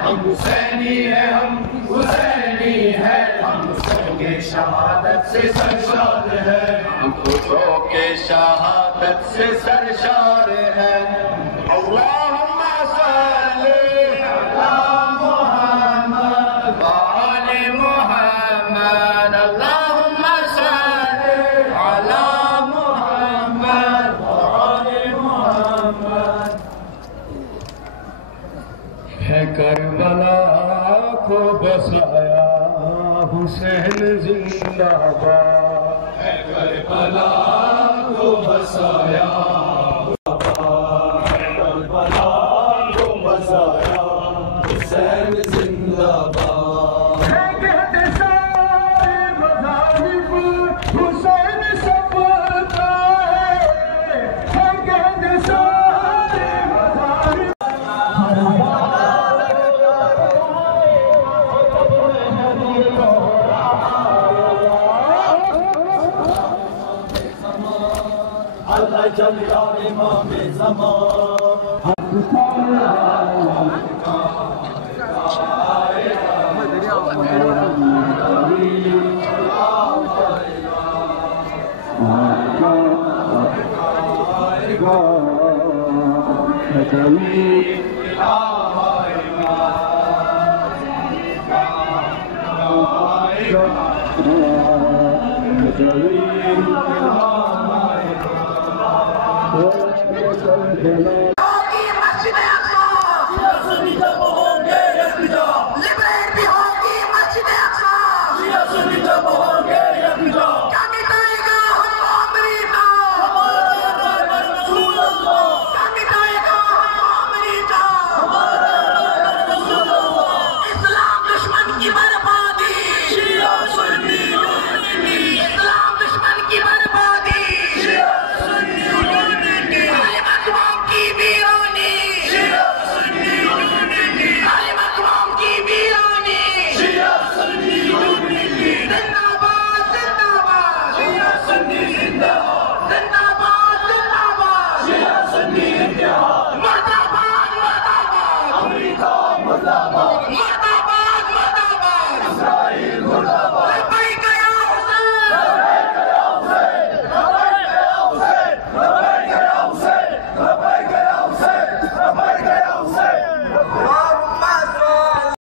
हम हुसैनी है, हम हुसैनी है, हम खुशों के शहादत से सरशार है, हम खुशों के शहादत से सरशार है। अल्लाहुम्मा सल्ली अला मुहम्मद व आले मुहम्मद, अल्लाहुम्मा सल्ली अला मुहम्मद व आले मुहम्मद। है करबला को बसाया हुसैन जिंदाबाद, है करबला को बसाया, है करबला को बसाया हुसैन जिंदाबाद। है कहते सारे मज़ाहिब हुसैन सबका है कहते सारे मज़ाहिब। अल्लाह जल्ला इमाम ज़मान